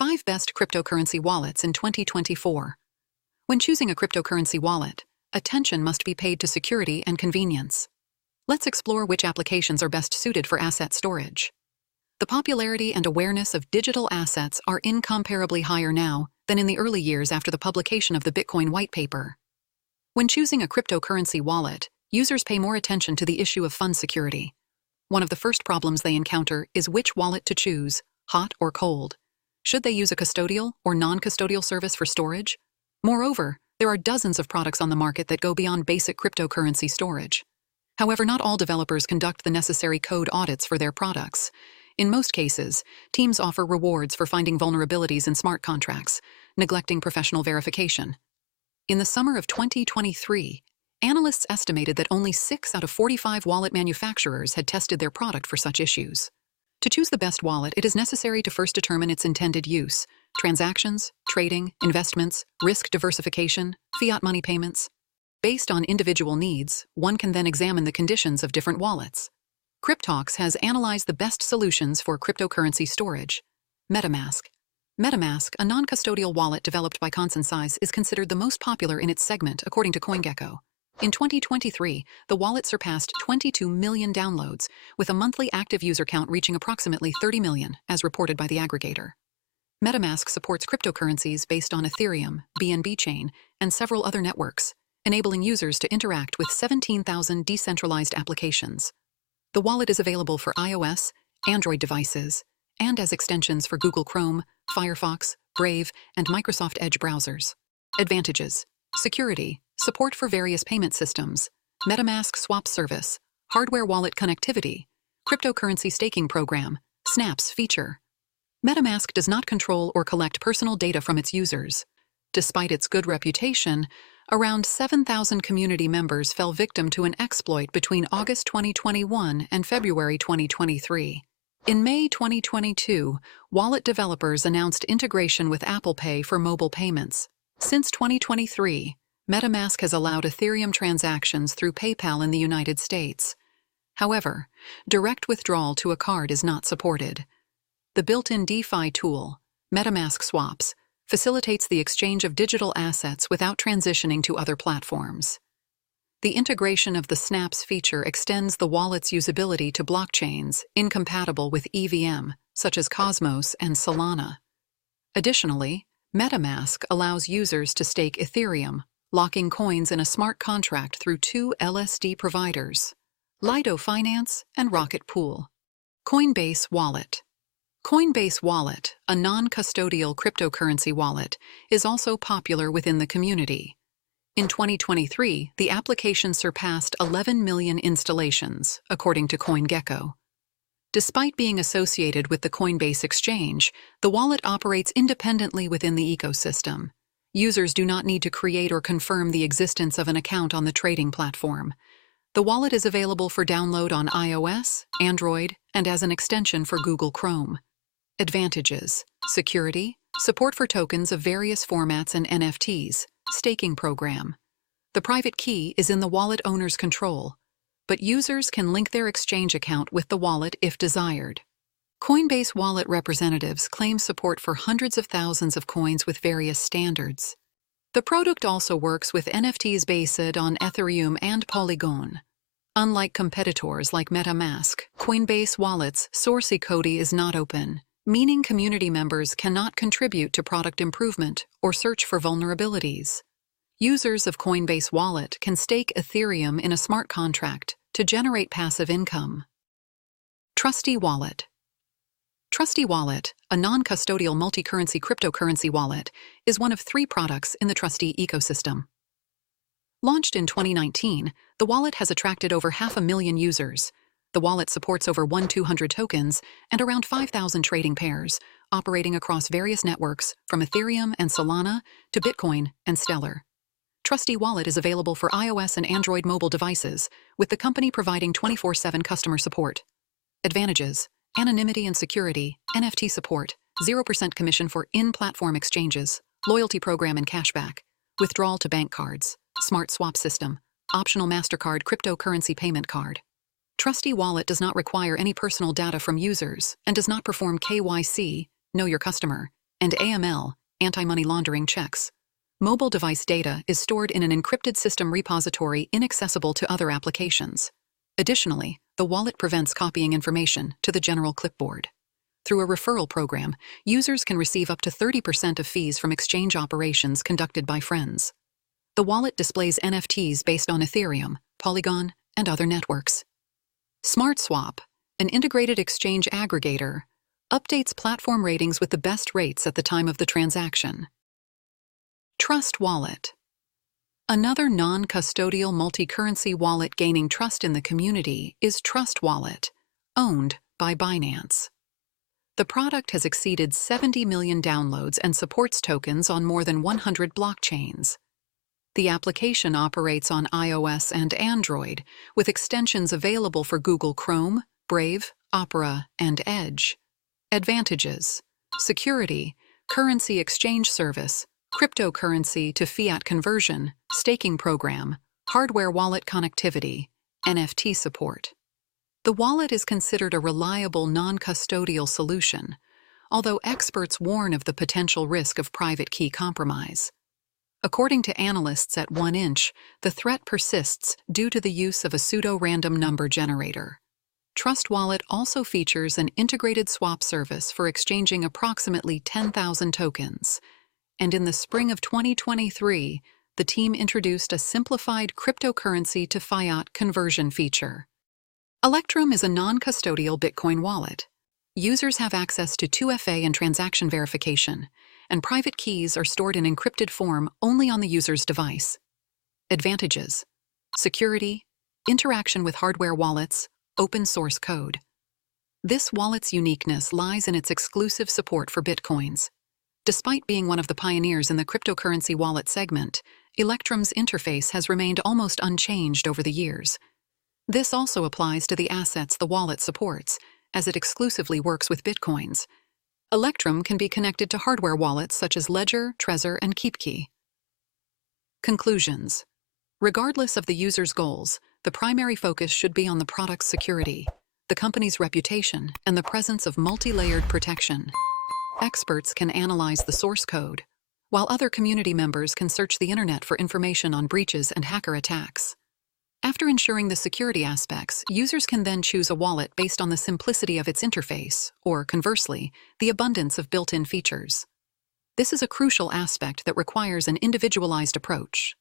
5 Best Cryptocurrency Wallets in 2024. When choosing a cryptocurrency wallet, attention must be paid to security and convenience. Let's explore which applications are best suited for asset storage. The popularity and awareness of digital assets are incomparably higher now than in the early years after the publication of the Bitcoin white paper. When choosing a cryptocurrency wallet, users pay more attention to the issue of fund security. One of the first problems they encounter is which wallet to choose, hot or cold. Should they use a custodial or non-custodial service for storage? Moreover, there are dozens of products on the market that go beyond basic cryptocurrency storage. However, not all developers conduct the necessary code audits for their products. In most cases, teams offer rewards for finding vulnerabilities in smart contracts, neglecting professional verification. In the summer of 2023, analysts estimated that only 6 out of 45 wallet manufacturers had tested their product for such issues. To choose the best wallet, it is necessary to first determine its intended use: transactions, trading, investments, risk diversification, fiat money payments. Based on individual needs, one can then examine the conditions of different wallets. CrypTalks has analyzed the best solutions for cryptocurrency storage. MetaMask. MetaMask, a non-custodial wallet developed by Consensys, is considered the most popular in its segment, according to CoinGecko. In 2023, the wallet surpassed 22 million downloads, with a monthly active user count reaching approximately 30 million, as reported by the aggregator. MetaMask supports cryptocurrencies based on Ethereum, BNB chain, and several other networks, enabling users to interact with 17,000 decentralized applications. The wallet is available for iOS, Android devices, and as extensions for Google Chrome, Firefox, Brave, and Microsoft Edge browsers. Advantages: security, support for various payment systems, MetaMask swap service, hardware wallet connectivity, cryptocurrency staking program, Snaps feature. MetaMask does not control or collect personal data from its users. Despite its good reputation, around 7,000 community members fell victim to an exploit between August 2021 and February 2023. In May 2022, wallet developers announced integration with Apple Pay for mobile payments. Since 2023, MetaMask has allowed Ethereum transactions through PayPal in the United States. However, direct withdrawal to a card is not supported. The built-in DeFi tool, MetaMask Swaps, facilitates the exchange of digital assets without transitioning to other platforms. The integration of the Snaps feature extends the wallet's usability to blockchains incompatible with EVM, such as Cosmos and Solana. Additionally, MetaMask allows users to stake Ethereum, locking coins in a smart contract through 2 LSD providers, Lido Finance and Rocket Pool. Coinbase Wallet. Coinbase Wallet, a non-custodial cryptocurrency wallet, is also popular within the community. In 2023, the application surpassed 11 million installations, according to CoinGecko. Despite being associated with the Coinbase exchange, the wallet operates independently within the ecosystem. Users do not need to create or confirm the existence of an account on the trading platform. The wallet is available for download on iOS, Android, and as an extension for Google Chrome. Advantages: security, support for tokens of various formats and NFTs, staking program. The private key is in the wallet owner's control, but users can link their exchange account with the wallet if desired. Coinbase Wallet representatives claim support for hundreds of thousands of coins with various standards. The product also works with NFTs based on Ethereum and Polygon. Unlike competitors like MetaMask, Coinbase Wallet's source code is not open, meaning community members cannot contribute to product improvement or search for vulnerabilities. Users of Coinbase Wallet can stake Ethereum in a smart contract to generate passive income. Trustee Wallet. Trustee Wallet, a non-custodial multi-currency cryptocurrency wallet, is one of 3 products in the Trustee ecosystem. Launched in 2019, the wallet has attracted over 500,000 users. The wallet supports over 1,200 tokens and around 5,000 trading pairs, operating across various networks from Ethereum and Solana to Bitcoin and Stellar. Trustee Wallet is available for iOS and Android mobile devices, with the company providing 24/7 customer support. Advantages: anonymity and security, NFT support, 0% commission for in-platform exchanges, loyalty program and cashback, withdrawal to bank cards, smart swap system, optional MasterCard cryptocurrency payment card. Trustee Wallet does not require any personal data from users and does not perform KYC, Know Your Customer, and AML, anti-money laundering checks. Mobile device data is stored in an encrypted system repository inaccessible to other applications. Additionally, the wallet prevents copying information to the general clipboard. Through a referral program, users can receive up to 30% of fees from exchange operations conducted by friends. The wallet displays NFTs based on Ethereum, Polygon, and other networks. SmartSwap, an integrated exchange aggregator, updates platform ratings with the best rates at the time of the transaction. Trustee Wallet. Another non-custodial multi-currency wallet gaining trust in the community is Trustee Wallet, owned by Binance. The product has exceeded 70 million downloads and supports tokens on more than 100 blockchains. The application operates on iOS and Android, with extensions available for Google Chrome, Brave, Opera, and Edge. Advantages: security, currency exchange service, cryptocurrency to fiat conversion, staking program, hardware wallet connectivity, NFT support. The wallet is considered a reliable non-custodial solution, although experts warn of the potential risk of private key compromise. According to analysts at 1inch, the threat persists due to the use of a pseudo-random number generator. Trustee Wallet also features an integrated swap service for exchanging approximately 10,000 tokens. And in the spring of 2023, the team introduced a simplified cryptocurrency to fiat conversion feature. Electrum is a non-custodial Bitcoin wallet. Users have access to 2FA and transaction verification, and private keys are stored in encrypted form only on the user's device. Advantages: security, interaction with hardware wallets, open source code. This wallet's uniqueness lies in its exclusive support for Bitcoins. Despite being one of the pioneers in the cryptocurrency wallet segment, Electrum's interface has remained almost unchanged over the years. This also applies to the assets the wallet supports, as it exclusively works with Bitcoins. Electrum can be connected to hardware wallets such as Ledger, Trezor, and KeepKey. Conclusions: regardless of the user's goals, the primary focus should be on the product's security, the company's reputation, and the presence of multi-layered protection. Experts can analyze the source code, while other community members can search the internet for information on breaches and hacker attacks. After ensuring the security aspects, users can then choose a wallet based on the simplicity of its interface, or conversely, the abundance of built-in features. This is a crucial aspect that requires an individualized approach.